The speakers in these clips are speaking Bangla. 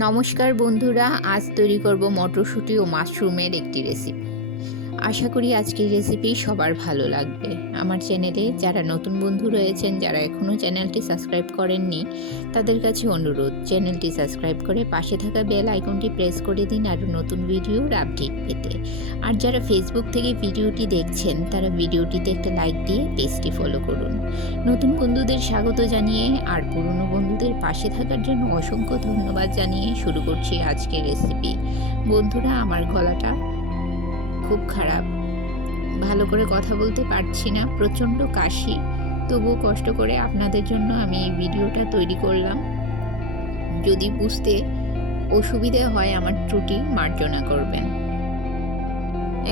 নমস্কার বন্ধুরা, আজ তৈরি করব মটরশুঁটি ও মাশরুমের একটি রেসিপি। আশা করি আজকের রেসিপি সবার ভালো লাগবে। আমার চ্যানেলে যারা নতুন বন্ধু রয়েছেন, যারা এখনও চ্যানেলটি সাবস্ক্রাইব করেননি, তাদের কাছে অনুরোধ চ্যানেলটি সাবস্ক্রাইব করে পাশে থাকা বেল আইকনটি প্রেস করে দিন আরও নতুন ভিডিওর আপডেট পেতে। আর যারা ফেসবুক থেকে ভিডিওটি দেখছেন, তারা ভিডিওটিতে একটা লাইক দিয়ে পেজটি ফলো করুন। নতুন বন্ধুদের স্বাগত জানিয়ে আর পুরনো বন্ধুদের পাশে থাকার জন্য অসংখ্য ধন্যবাদ জানিয়ে শুরু করছি আজকের রেসিপি। বন্ধুরা, আমার গলাটা খুব খারাপ, ভালো করে কথা বলতে পারছি না, প্রচণ্ড কাশি। তবুও কষ্ট করে আপনাদের জন্য আমি এই ভিডিওটা তৈরি করলাম। যদি বুঝতে অসুবিধা হয় আমার ত্রুটি মার্জনা করবেন।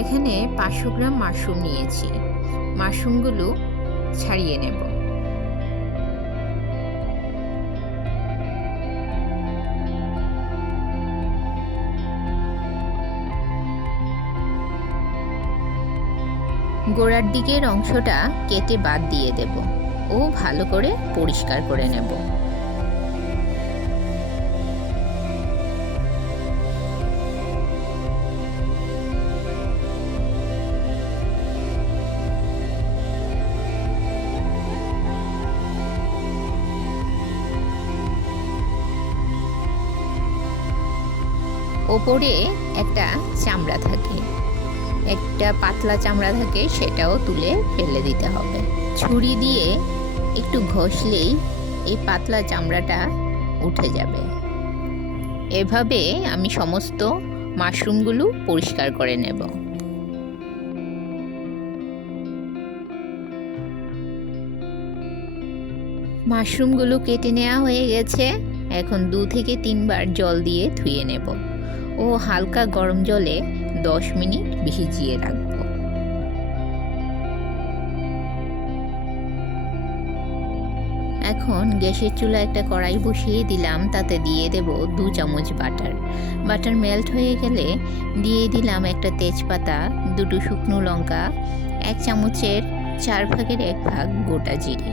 এখানে 500 গ্রাম মাশরুম নিয়েছি। মাশরুমগুলো ছাড়িয়ে নেব। গোড়ার দিকের অংশটা কেটে বাদ দিয়ে দেব ও ভালো করে পরিষ্কার করে নেব। ওপরে একটা চামড়া থাকে, একটা পাতলা চামড়া থাকে, সেটাও তুলে ফেলে দিতে হবে। ছুরি দিয়ে একটু ঘষলেই এই পাতলা চামড়াটা উঠে যাবে। এভাবে আমি সমস্ত মাশরুমগুলো পরিষ্কার করে নেব। মাশরুমগুলো কেটে নেওয়া হয়ে গেছে। এখন 2 থেকে 3 বার জল দিয়ে ধুয়ে নেব ও হালকা গরম জলে 10 মিনিট ভিজিয়ে রাখব। এখন গ্যাসের চুলায় একটা কড়াই বসিয়ে দিলাম, তাতে দিয়ে দেব 2 চামচ বাটার। বাটার মেল্ট হয়ে গেলে দিয়ে দিলাম একটা তেজপাতা, 2টো শুকনো লঙ্কা, 1 চামচের 4 ভাগের 1 ভাগ গোটা জিরে।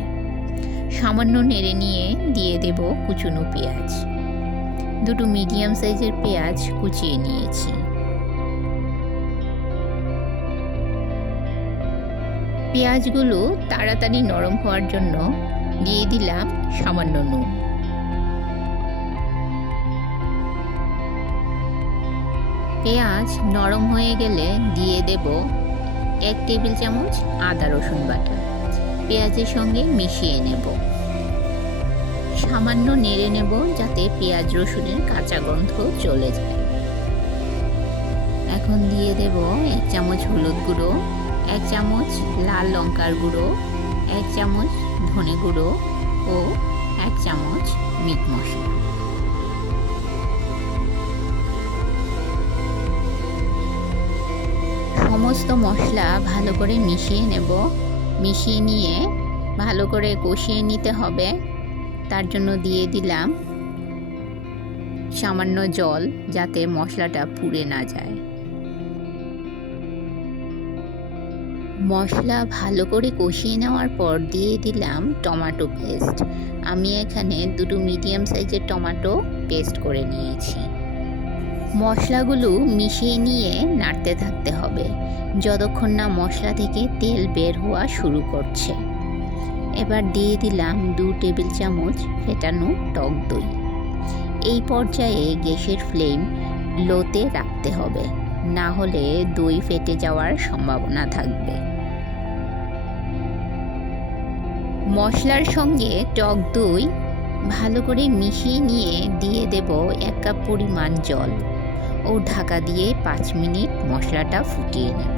সামান্য নেড়ে নিয়ে দিয়ে দেব কুচনো পেঁয়াজ। 2টো মিডিয়াম সাইজের পেঁয়াজ কুচিয়ে নিয়েছি। পেঁয়াজগুলো তাড়াতাড়ি নরম হওয়ার জন্য দিয়ে দিলাম সামান্য নুন। পেঁয়াজ নরম হয়ে গেলে দিয়ে দেব 1 টেবিল চামচ আদা রসুন বাটা। পেঁয়াজের সঙ্গে মিশিয়ে নেব। সামান্য নেড়ে নেব যাতে পেঁয়াজ রসুনের কাঁচা গন্ধ চলে যায়। এখন দিয়ে দেব 1 চামচ হলুদ গুঁড়ো, 1 চামচ লাল লঙ্কার গুঁড়ো, 1 চামচ ধনে গুঁড়ো ও 1 চামচ মিট মশলা। সমস্ত মশলা ভালো করে মিশিয়ে নেব। মিশিয়ে নিয়ে ভালো করে কষিয়ে নিতে হবে। তার জন্য দিয়ে দিলাম সামান্য জল, যাতে মশলাটা পুড়ে না যায়। মশলা ভালো করে কষিয়ে নেওয়ার পর দিয়ে দিলাম টমেটো পেস্ট। আমি এখানে 2টো মিডিয়াম সাইজের টমেটো পেস্ট করে নিয়েছি। মশলাগুলো মিশিয়ে নিয়ে নাড়তে থাকতে হবে যতক্ষণ না মশলা থেকে তেল বের হওয়া শুরু করছে। এবার দিয়ে দিলাম 2 টেবিল চামচ ফেটানো টক দই। এই পর্যায়ে গ্যাসের ফ্লেম লোতে রাখতে হবে, না হলে দই ফেটে যাওয়ার সম্ভাবনা থাকবে। মশলার সঙ্গে টক দই ভালো করে মিশিয়ে নিয়ে দিয়ে দেব 1 কাপ পরিমাণ জল ও ঢাকা দিয়ে 5 মিনিট মশলাটা ফুটিয়ে নেব।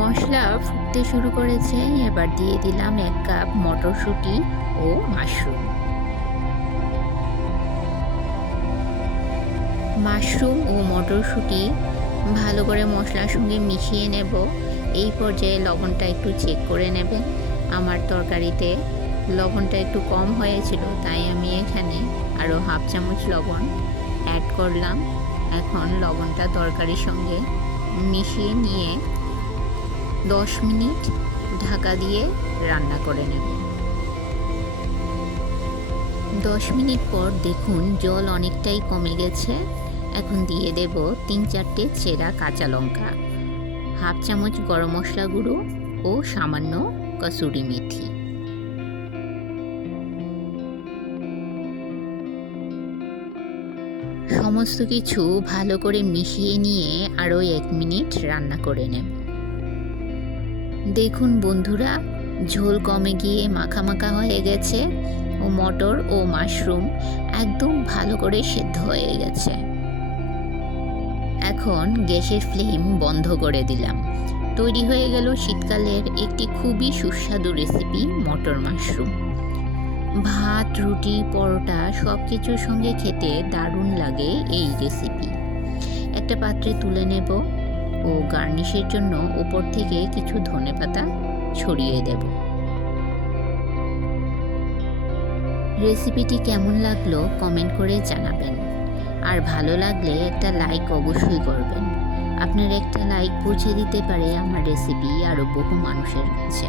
মশলা ফুটতে শুরু করেছে। এবার দিয়ে দিলাম 1 কাপ মটরশুঁটি ও মাশরুম। মাশরুম ও মটরশুঁটি ভালো করে মশলার সঙ্গে মিশিয়ে নেব। এই পর্যায়ে লবণটা একটু চেক করে নেবেন। আমার তরকারিতে লবণটা একটু কম হয়েছিল, তাই আমি এখানে আরও হাফ চামচ লবণ অ্যাড করলাম। এখন লবণটা তরকারির সঙ্গে মিশিয়ে নিয়ে 10 মিনিট ঢাকা দিয়ে রান্না করে নেব। 10 মিনিট পর দেখুন জল অনেকটাই কমে গেছে। এখন দিয়ে দেব 3-4টে চেরা কাঁচা লঙ্কা, হাফ চামচ গরম মশলা গুঁড়ো ও সামান্য কসুরি মেথি। সমস্ত কিছু ভালো করে মিশিয়ে নিয়ে আরও 1 মিনিট রান্না করে নেব। দেখুন বন্ধুরা, ঝোল কমে গিয়ে মাখা মাখা হয়ে গেছে ও মটর ও মাশরুম একদম ভালো করে সেদ্ধ হয়ে গেছে। এখন গ্যাসের ফ্লেম বন্ধ করে দিলাম। তৈরি হয়ে গেল শীতকালের একটি খুবই সুস্বাদু রেসিপি মটর মাশরুম। ভাত, রুটি, পরোটা সব কিছুর সঙ্গে খেতে দারুণ লাগে এই রেসিপি। একটা পাত্রে তুলে নেব ও গার্নিশের জন্য উপর থেকে কিছু ধনেপাতা ছড়িয়ে দেব। রেসিপিটি কেমন লাগলো কমেন্ট করে জানাবেন, আর ভালো লাগলে একটা লাইক অবশ্যই করবেন। আপনার একটা লাইক পৌঁছে দিতে পারে আমার রেসিপি আরও বহু মানুষের কাছে।